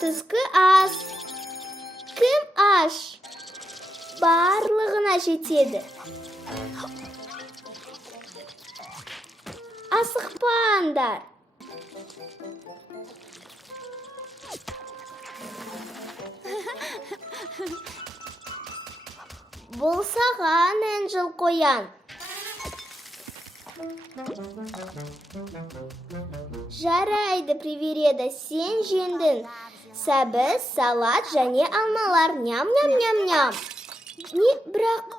Түскі ас. Кім аш? Барлығына жетеді. Асықпаңдар. Бұл саған, Энджел қоян. Жарайды, Привереда, сен жеңдің. Сәбіз, салат және алмалар. Ням-ням-ням-ням. Не, бірақ...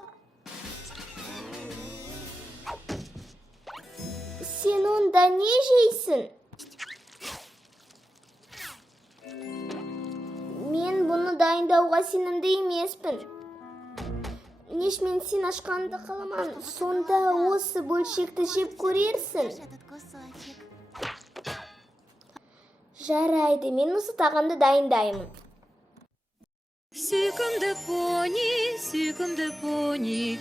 Сен онда не жейсің? Мен бұны дайындауға сенімді емеспін. Нешмен сен ашқанды қаламан, сонда осы бөлшекті жеп көрерсің. Жарайды, мен осы тағамды дайындаймын. Сүйкімді пони, сүйкімді пони.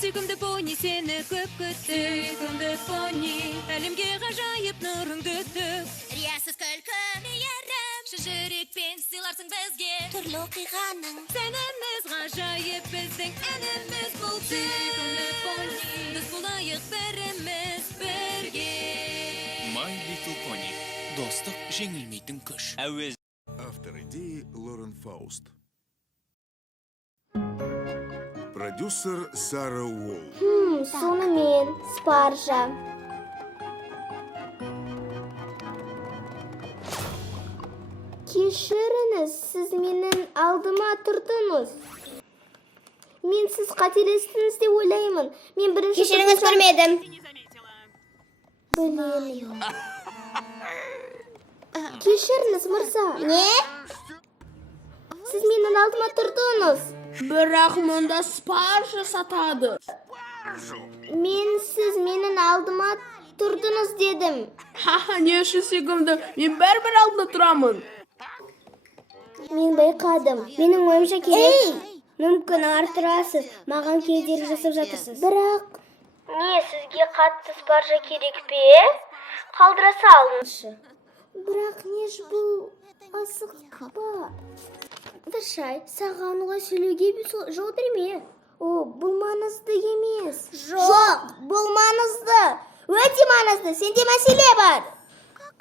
Сүйкімді пони, сені көп күтті. Сүйкімді пони, әлемге ғажайып нұрыңды төк. Риясыз күлкі мейірім, шын жүрекпен сыйларсың бізге түрлі оқиғаның. Сәніміз ғажайып, біздің әніміз бұл. Сүйкімді пони, біз болайық бәріміз бірге. My Little Pony. Достық жеңілмейтін күш. Автор идеи Лорен Фауст. Продюсер Сара Уолл. Сонымен, спаржа. Кешіріңіз, сіз менің алдыма тұрдыңыз. Мен сіз қателестіңіз деп ойлаймын. Мен бірінші... Кешіріңіз, көрмедім. Білемін. Кешіріңіз, мырза. Не? Сіз менің алдыма тұрдыңыз. Бірақ мұнда спаржа сатады. Мен сіз менің алдыма тұрдыңыз дедім. Ха-ха, не үшін секілді? Мен бәрібір алдында тұрамын. Мен байқадым. Менің ойымша керек. Мүмкін артырасыз. Маған кедергі жасап жатырсыз. Бірақ... Не, сізге қатты спаржа керек пе? Қалдыра салыңызшы. Бірақ неш бұл асық ба? Дыршай, саған олай сөйлеуге жол берме. О, бұл маңызды емес. Жоқ, бұл маңызды. Өте маңызды. Сенде мәселе бар.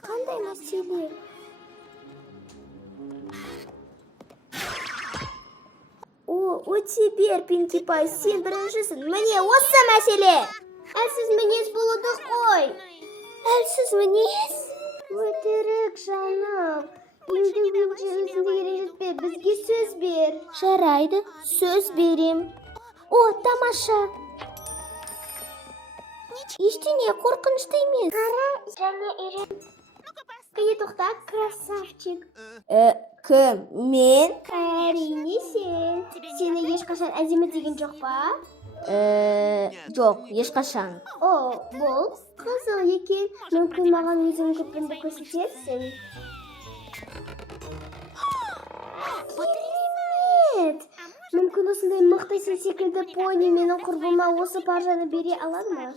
Қандай мәселе? О, өте бер, Пинки Пай, сен біріншісің. Міне, осы мәселе. Әлсіз мінез болуды қой. Әлсіз мінез? Өтірік, жаным. Енді өзіңді ережетпе, бізге сөз бер. Жарайды, сөз берем. О, тамаша. Ештеңе қорқынышты емес. Қара және үйрен. Қайы тоқта, красавчик. Кім? Мен? Әрине сен. Сені ешқашан әдемі деген жоқ па? Жоқ, ешқашан. О, бұл қызыл екен. Мүмкін маған өзің көпінді көрсетерсің. Керемет! Мүмкін осындай мықтайсың секілді пони менің құрбыма осы паржаны бере алады ма?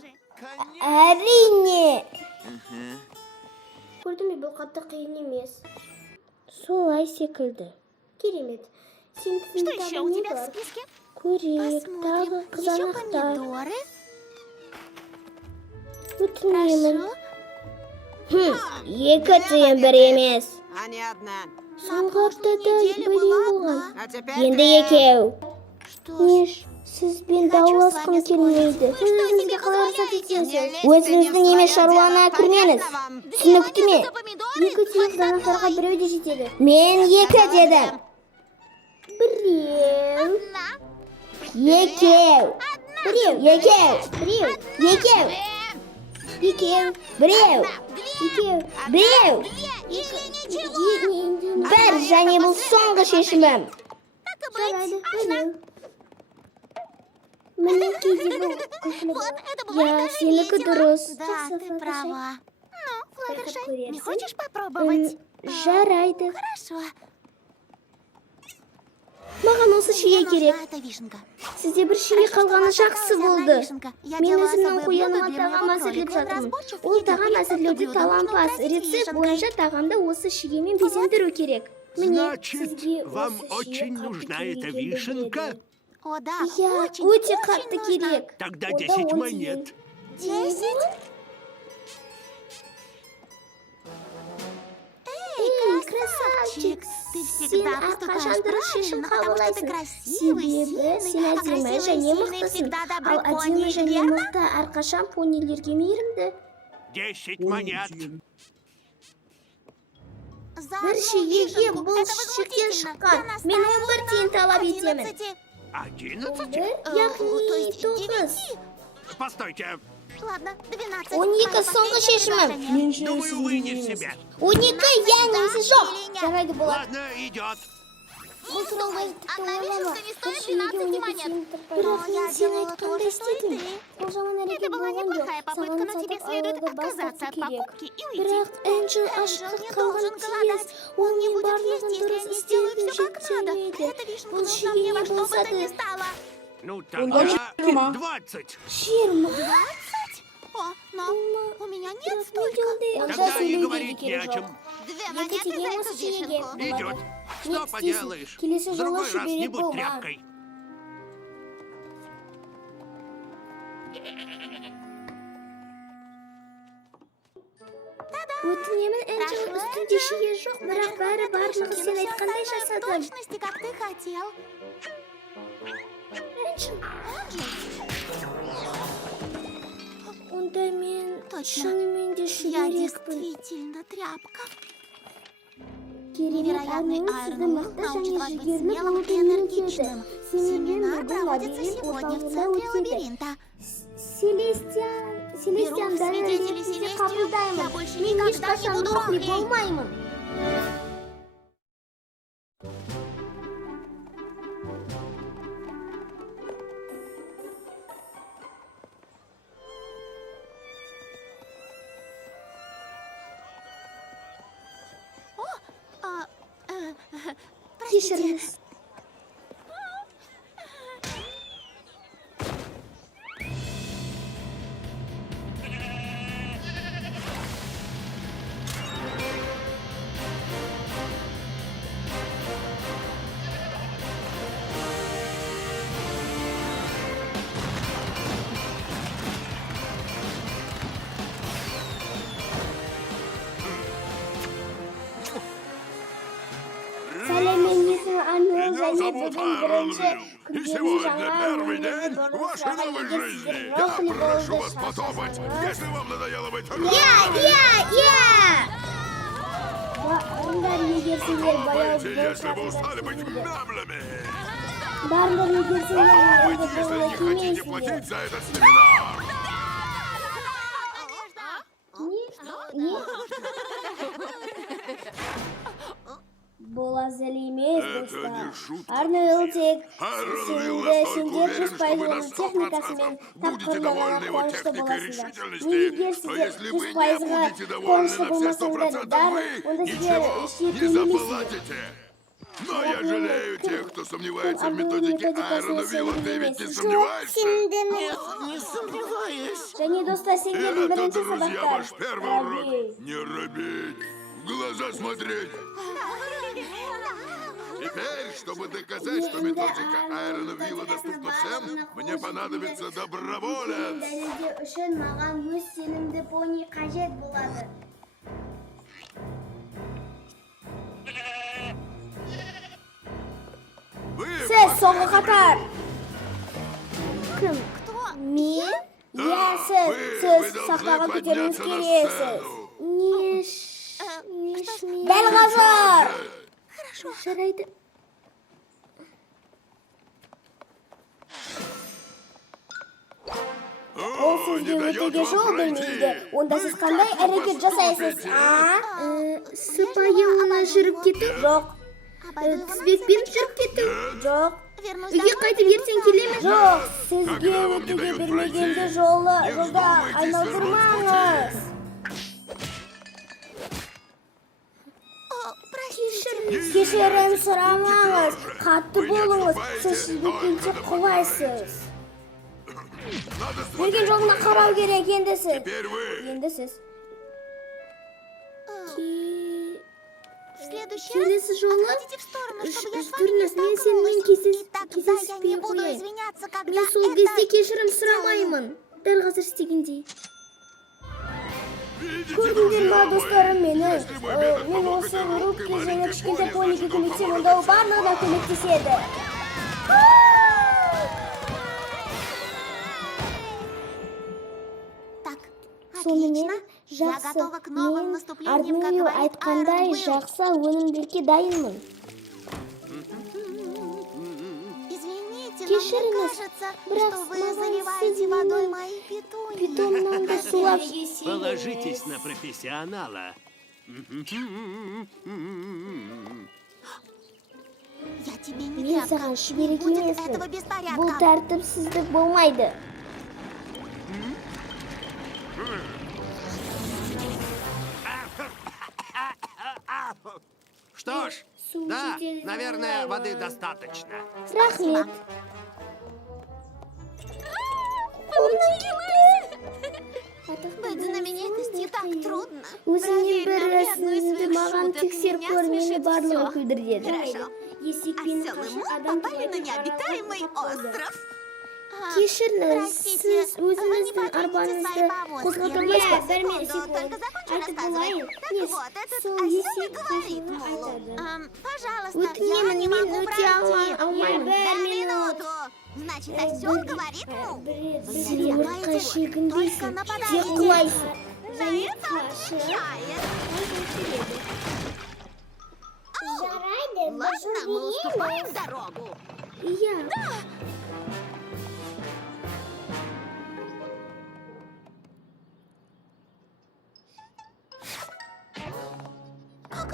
Әрине! Көрдің бе, бұл қатты қиын емес. Солай секілді. Керемет. Сен тағы не бар? Көрек, тағы қызанақтар. Өтінемін. Екі тиын бір емес. Соңғы аптада біреу болған. Енді екеу. Неш, сізбен дауласқым келмейді. Сіз өзіңізге қалай рұқсат етесіз? Өзіңіздің емес шаруана кірмеңіз. Түсінікті ме? Екі тиын қызанақтарға біреу де жетеді. Мен екі дедім. Біреу. Екеу. Біреу. Екеу. Біреу. Екеу. Екеу. Біреу. Екеу. Біреу. Бір және бұл соңғы шешімім. Жарайды, біреу. Міне кейде бұл күшілігі. Я, сенікі дұрыс. Ты права. Ну, Флаттершай, не хочешь попробовать? Жарайды. Хорошо. Маған осы шие керек. Это вишенка. Сізде бір шие қалғаны жақсы болды. Я Мен делала өзімнің особое қояныма блюдо для тағам моего әзірлеп кролика. Он жатырмын. разборчив и Ол едет тағам только әзірлеуде блюдо. таланпаз. Ну, простите, Рецепт вишенка. бойынша тағамды осы шиемен безендіру керек. Міне, Значит, сізге вам осы шие очень қатты нужна керек эта екенін вишенка? білдіреді. О, да, Я очень, өте очень қатты нужно. керек. Тогда Онда 10 10 монет. 10? Эй, красавчик! Ты Сен всегда әрқашан поступаешь дұрыс шешім правильно, потому что ты қабылдайсың. красивый, Себебі сильный, сен а әдемі красивый и және сильный мықтысың. всегда добры Ал пони, әдемі және верно? мықты әрқашан понилерге мейірімді. 10 монет. За Бір одну шиеге вишенку. бұл Это шектен возмутительно. шыққан. Я Мен настаиваю 11 тиын талап на етемін. 11. 11? Бір, то яғни есть 9. Постойте. Ладно, 12. 12 Мое соңғы последнее шешімім. предложение. Думаю, вы не в себе. 12 я немесе жоқ. Или нет? Жарайды болады. Ладно, идет. Бұл туралы тіпті Одна ойлама. вишенка не стоит Бір шиеге 12 12 монет. тиын тырпай. Но Бірақ я мен сен делала то айтқандай же, что и істедім. ты. Бұл жаман Это әрекет была болған жоқ. неплохая попытка, Саған но тебе сатып следует алуды отказаться бастату от керек. покупки и уйти. Бірақ Энджел Энджел ашқы не қалған должен тиіс. голодать. Ол Он не мен будет барлығын есть, если дұрыс я не сделаю істеуді все как надо. жеткізмейді. Эта вишенка Бұл нужна шиге мне не во что бы болса то ни да стало. Ну Он тогда жиырма. 20. 20. 20? О, но у меня нет Бірақ столько. неде онда Тогда и сөйлеуге говорить не керек о жоқ. чем. 2 Екі монеты за тиген эту осы шиеге вишенку. болады. Идет. Не Что істейсің? поделаешь? Келесі В жолы другой раз шүберек не будь болма. тряпкой. Өтінемін, Энджел, Прошу, үстінде шие жоқ, бірақ бәрі барлығы сен Всё айтқандай остальное в жасадым. точности, как ты хотел. Энджел. Онда мен Точно. шынымен де Я шүберекпін. действительно тряпка. Керемет Невероятный армия сізді Айрон мықты научит және вас быть жігерлі смелым болуды и үйретеді. энергичным. Семинар Семинар бүгін проводится лабиринт сегодня в орталығында центре өтеді. лабиринта. Селестиан Беру в бәрі свидетели ретінде Селестию. қабылдаймын. Я больше Мен никогда не ешқашан буду рухли рухли. болмаймын. А, простите. Кешіріңіз. Сәлеметсің, Ануар, және бүгін бірінші күндердің жаңа первый өмірі день бұрын вашей сұраған новой егер жизни. сіздер Я рухли прошу болуды вас потопать, шақырсаңыз. если вам надоело быть Барыңдар, егер сендер баяу если вы болсаңдар устали быть дейді. меблями. Барыңдар, егер сендер Выйти, енді если болуға не хотите келмейсіңдер. платить за этот семинар. Не? Бұл азал емес, Это не достар. шутка. Арнольд тек Айрон сендер Вилл настолько сендер уверен, жүз что вы на пайыз 100% техникасымен будете довольны тапқырлығына его қуанышты техникой и боласыңдар. решительности, Егер что сіздер если 100 вы не пайызға будете довольны қуанышты на все болмасаңдар 100%, бәрі, вы онда сіздер ничего ештеңе не төлемейсіңдер. заплатите. Но я жалею тех, кто сомневается в методике Айрона Вилла. Ты ведь не сомневаешься? Не сомневаюсь. Және достар, сендердің Это, бірінші друзья, сабақтар. ваш первый урок. Не робить. В глаза смотреть. Теперь, чтобы доказать, что методика Айрона Вилла доступна всем, мне понадобится доброволец. Дәлелдеу үшін маған өз сенімді пони қажет болады. Вы, Сіз соңғы қатар. Кім? Кто? Мен? Да, Я сіз. вы Сіз должны сахнаға көтерілуіңіз подняться на керексіз. сцену. Дәл қазір. Жарайды. Ол О, сізге не дает өтеге вам жол пройти. бермейді. Онда сіз Вы қандай как вы әрекет жасайсыз? поступите? Сыпайы жүріп кету? Жоқ. Обойду его Тізбекпен на жүріп кету? Жоқ. Вернусь Үйге домой. қайтып ертең келемін? Жоқ. Сізге Когда вам не өтеге дают бермегенде пройти, жолда не вздумайте айналдырмаңыз. О, простите. Кешірім сұрамаңыз. Қатты Вы не болыңыз, отступаете, сіз сізге но келте это құлайсыз. Надо Берген смотреть. жолына қарау керек, енді сіз. Теперь вы. Енді сіз. В следующий Келесі раз жолы отходите в сторону, чтобы я с вами жүріңіз, не мен сенімен столкнулась. И тогда я кездеспей не буду қояйын. извиняться, когда Мен сол кезде это кешірім сделаю. сұрамаймын. Дәл қазір істегендей. Видите, Көрдіңдер ма, друзья достарым, мои, мені? если мой метод Мен помог осы этой робкой рубке және маленькой кішкентай пони, пониге значит, он көмектесемін, поможет ол и барлығына всем. көмектеседі. Так, Сонымен отлично. Я жақсы, готова к новым мен наступлениям, как арнайы говорит айтқандай Айрон Уилл. жақсы өнімділікке дайынмын. Извините, но Кешіріңіз, мне кажется, бірақ что вы маған заливаете сіз водой менің мои петуни. питомнан да сулап. Положитесь на профессионала. Я тебе не Мен тряпка. саған Не шүберек будет емеспін. этого беспорядка. Бұл тәртіпсіздік болмайды. Что ж, да, наверное, воды достаточно. Рахмет. Быть знаменитостью так трудно. Өзіңнен бір Проверь на мне одну из рәсімді своих маған шуток, тексеріп меня көр, мені смешит барлығы всё. күлдіреді. Хорошо. Есекпен Осел и қашып Мун адам попали на туалетке необитаемый қарап қалды. остров. Кешіріңіз, Простите, сіз вы не өзіңіздің подведите арбаңызды свои повозки. қозғалтамайсыз. Я только закончу Айтып рассказывать. болайын. Так Мес, вот, этот сол осел и есек говорит сөзін Мулу. айтады. Пожалуйста, я Өтінемін, не мен могу өте пройти. алмаймын. Да, Бір минуту. Значит, осел говорит Мул. Сен өртқа шегінбейсің, Только тек нападаете. құлайсың. На это отвечает. Ладно, мы уступаем дорогу. Иә.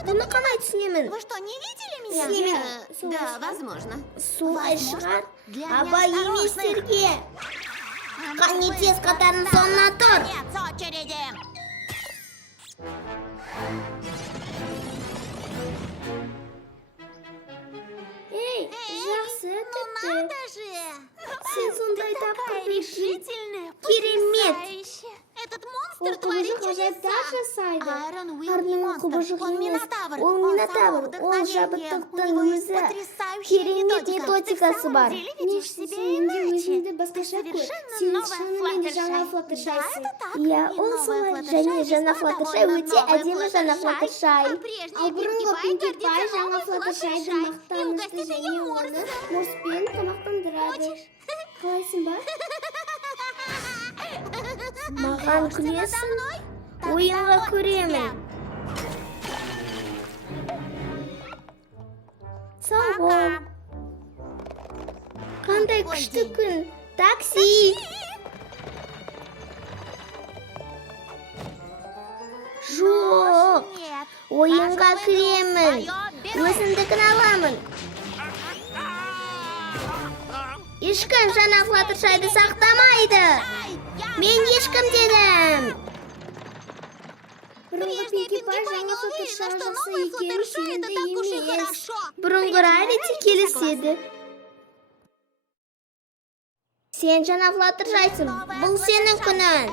Бұны қалай түсінемін? Вы что, не видели меня? Түсінемін. Да, возможно. Солай шығар. для Абай неосторожных. еместерге. Қане тез қатарының соңына тұр. Конец очереди. Ей, жақсы, Ну тіпті. надо же! Сен сондай Такая тапқыр решительная, Керемет. потрясающая. Этот Ол монстр творит құбыжық ғажайыптар чудеса. жасайды. Айрон Уилл не Арнаның монстр, құбыжық он емес. Минотавр. Ол Он Минотавр. само Ол вдохновение. жабықтықтың У него есть өзі. потрясающая Керемет методика. Ты в методикасы самом бар. деле Не видишь себя сен де иначе. өзіңді басқаша көр. Совершенно Сен новая шынымен де жаңа Флаттершай. Флаттершайсың. Да, это так. Иә, И ол новая солай. Флаттершай Және жаңа весьма Флаттершай довольна өте новой әдемі жаңа Флаттершай. Флаттершай. А прежняя Ал бұрынғы Пинки Пай Пинки Пай гордится жаңа новой Флаттершайды Флаттершай. И мақтанышты угостит және ее оны морсом. морспен тамақтандырады. Қалайсың ба? Маған күлесің? Ойынға көремін. Сау бол. Қандай күшті күн. Такси! Жоқ, Нет. ойынға Вашу кіремін. игру свою беру. Өзімдікін аламын. Ешкім жаңа Флаттершайды сақтамайды. Мен ешкім дедім. Бұрынғы Прежняя Пинки Пай Пинки Пай не жаңа уверена, Флаттершай что жақсы новая екені Флаттершай это сенімді так уж и емес. хорошо. Бұрынғы Райли келіседі. Сен жаңа Флаттершайсың. Бұл сенің күнің.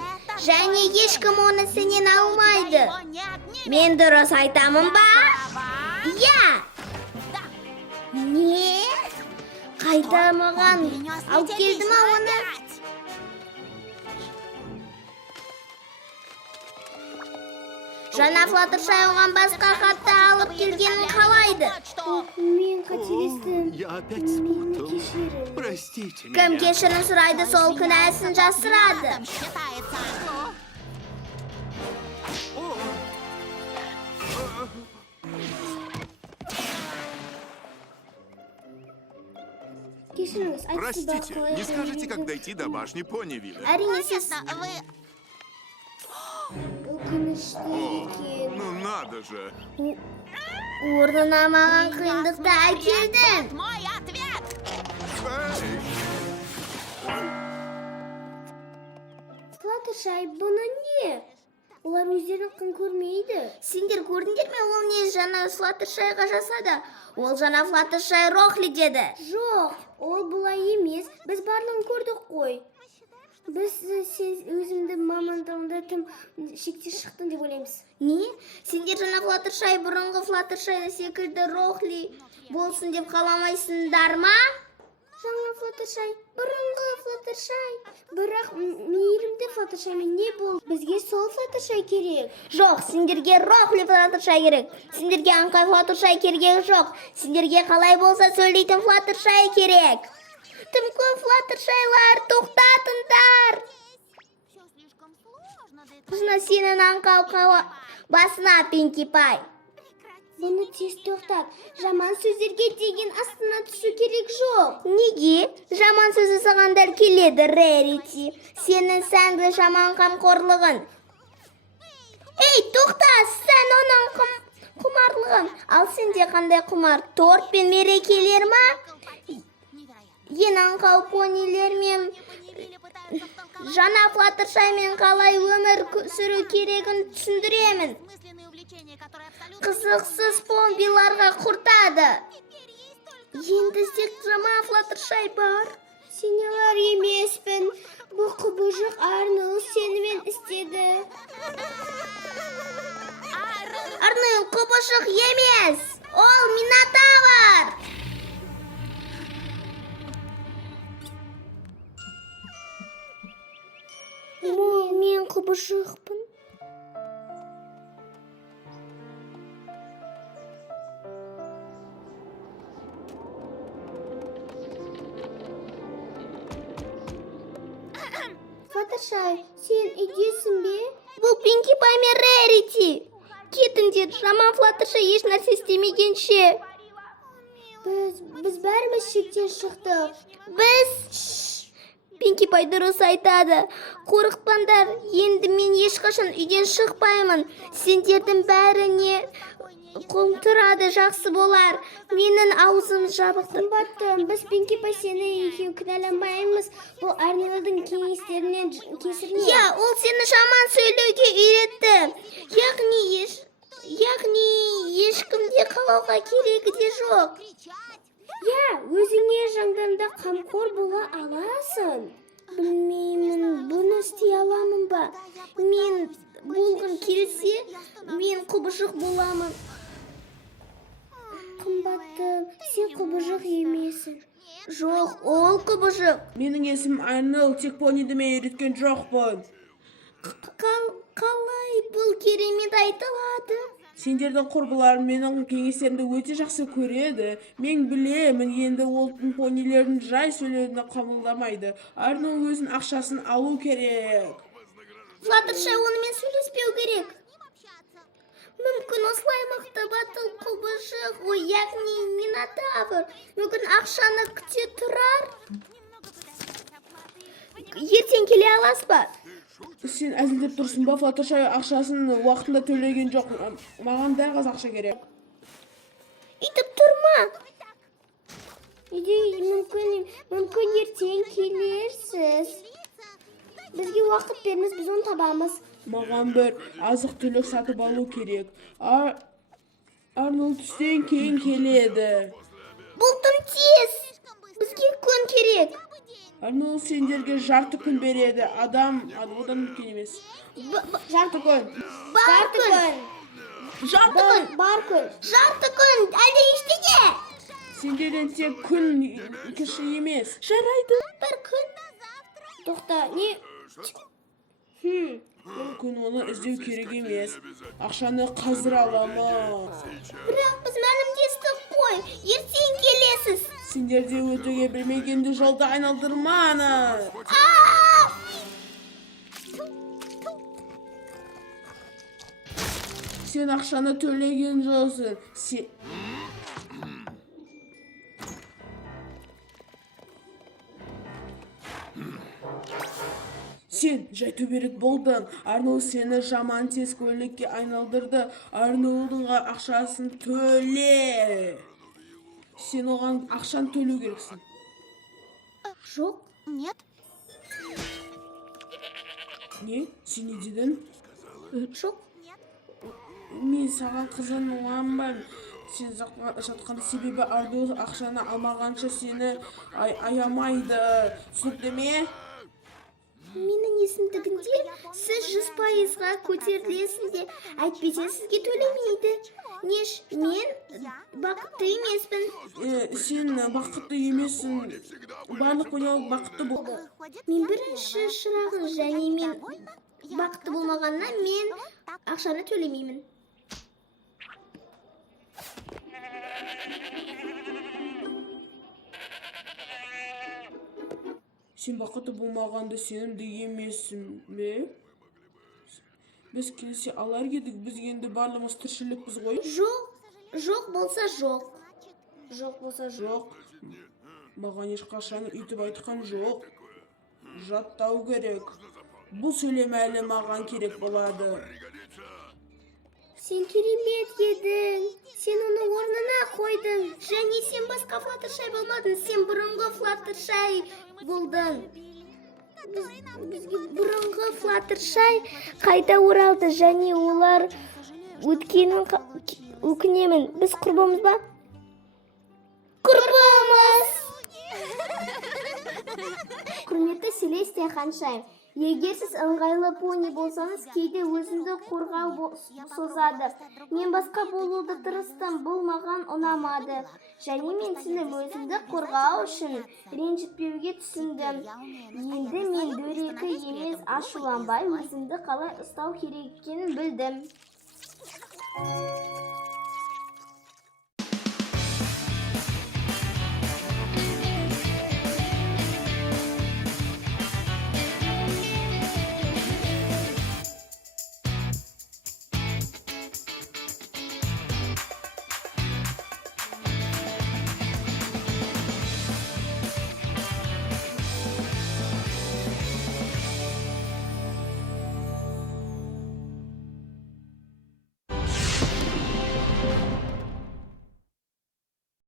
Және ешкім оны сенен алмайды. Его не отнимет. Мен дұрыс айтамын ба? Права. Я! Да. Не? Қайда маған? Перенес Алып ведь келді ма обещал оны? опять. Жаңа Флаттершай оған басқа хатты алып келгенін қалайды. Мен қателестім. Я опять спутал. кешірім. Простите Кім меня. кешірім сұрайды, сол күнәсін жасырады. Там считается. Кешіріңіз, Простите, не скажете, как дойти до башни Понивиля? Әрине, сіз Конечно, вы... өкінішті екен. Ну надо же. Орнына маған қиындықты әкелдің. Мой ответ! Эй, Флаттершай, бұны не? Олар Олар өздерін қын көрмейді. Сендер көрдіңдер ме, ол не жаңа Флаттершайға жасады? Ол жаңа Флаттершай Рохли деді. Жоқ, ол бұлай емес. Біз барлығын көрдік қой. Біз өзімді мамандығымда тым шектен шықтым деп ойлаймыз. Не? Сендер жаңа Флаттершай бұрынғы Флаттершайды секілді Рохли болсын деп қаламайсыңдар ма? Жаңа Флаттершай, бұрынғы Флаттершай. Бірақ мейірімді Флаттершаймен не бол? Бізге сол Флаттершай керек. Жоқ, сендерге Рохли Флаттершай керек. Сендерге аңқай Флаттершай керек жоқ. Сендерге қалай болса сөйлейтін Флаттершай керек. Тым көп Флаттершайлар, тоқтатыңдар. Бұсына сенің аңқау басына, Пинки Пай. Бұны тез тоқтат. Жаман сөздерге деген астына түсу керек жоқ. Неге? Жаман сөзі саған дәл келеді, Рерити. Сенің сәнді жаман қамқорлығын. Ей, тоқта, сән оның құмарлығын. Ал сенде қандай құмар? Торт пен мерекелер ма? Ең аңқау понилер мен жаңа Флаттершаймен қалай өмір сүру керегін түсіндіремін. Қызықсыз помбиларға құртады. Енді тек жаман Флаттершай бар. Сен олар емеспін. Бұл құбыжық Арнол сенімен істеді. Арнол құбыжық емес. Ол Минотавр. Мен құбыжықпын. Флаттершай, сен үйдесің бе? Бұл Пинки Пай мен Рерити. Кетіңдер, жаман Флаттершай еш нәрсе істемегенше. Біз бәріміз шектен шықтық. Пинки Пай дұрыс айтады. Қорықпаңдар, енді мен ешқашан үйден шықпаймын. Сендердің бәріне қоңтырады, жақсы болар. Менің аузым жабық. Қымбаттым, біз Пинки Пай сені екеу кінәламаймыз. Бұл Арнолдың кеңестерінен кесірінен. Я, ол сені жаман сөйлеуге үйретті. Яғни ешкімде қалауға керегі де жоқ. Я, өзіңе жаңданда қамқор бола аласың. Білмеймін, бұны істей аламын ба? Мен болғым келсе, мен құбыжық боламын. Қымбатты, сен құбыжық емесің. Жоқ, ол құбыжық. Менің есім Арнол, тек пониді мен үйреткен жоқпын. Қалай бұл керемет айтылады? Сендердің құрбыларым менің кеңестерімді өте жақсы көреді. Мен білемін, енді ол понилердің жай сөйлеуіне қабылдамайды. Арнол өзінің ақшасын алу керек. Флаттершай онымен сөйлеспеу керек. Мүмкін осылай мықты батыл құбыжық, яғни Минотавр. Мүмкін ақшаны күте тұрар. Ертең келе аласыз ба? Сен әзілдеп тұрсың ба? Флаттершай ақшасын уақытында төлеген жоқ. Маған дәл қазір ақша керек. Үйтіп тұрма. Мүмкін ертең келерсіз. Бізге уақыт беріңіз, біз оны табамыз. Маған бір азық түлік сатып алу керек. Арнол түстен кейін келеді. Бұл тым тез. Бізге күн керек. Арнол сендерге жарты күн береді. Адам одан үлкен емес. Жарты күн. Жарты күн. Әлде ештеңе? Сендерден тек күн кіші емес. Жарайды. Бір күн. Тоқта, не? Күн оны іздеу керек емес. Ақшаны қазір аламын. Бірақ біз мәлімдестік қой. Ертең келесіз. Сендерде өтуге білмегенді жолда айналдырманы. Сен ақшаны төлеген жоқсың. Сен жай төберек болдың. Арнол сені жаман тез көйлекке айналдырды. Арнолдың ақшасын төле. Сен оған ақшаны төлеу керексің. Жоқ. Мен саған қызғанамын. Сен жатқан себебі Ардоз ақшаны алмағанша сені аямайды. Түсінікті ме? Менің есімдігінде сіз 100%-ға көтерілесіз де, әйтпесе сізге төлемейді. Неш, мен бақытты емеспін. Сен бақытты емессің. Барлық ойнау бақытты болды. Мен бірінші шырағым, және мен бақытты болмағаннан мен ақшаны төлемеймін. Сен бақытты болмағанды сенімді емессің бе? Біз келсе алар едік, біз енді барлығымыз тіршілікпіз ғой. Жоқ болса жоқ. Жоқ болса жоқ. Жоқ. Маған ешқашан үйтіп айтқан жоқ. Жаттау керек. Бұл сөйлем әлі маған керек болады. Сен керемет едің. Сен оны орнына қойдың. Және сен басқа Флаттершай болмадың. Сен бұрынғы Флаттершай болдың. Бізге бұрынғы Флаттершай қайта оралды. Және олар өткенін өкінемін. Біз құрбымыз ба? Құрбымыз! Құрметті Селестия ханшайым, егер сіз ыңғайлы пони болсаңыз, кейде өзімді қорғау созады. Мен басқа болуды тырыстым, бұл маған ұнамады. Және мен сені өзімді қорғау үшін ренжітпеуге түсіндім. Енді мен дөрекі емес, ашуланбай өзімді қалай ұстау керек екенін білдім.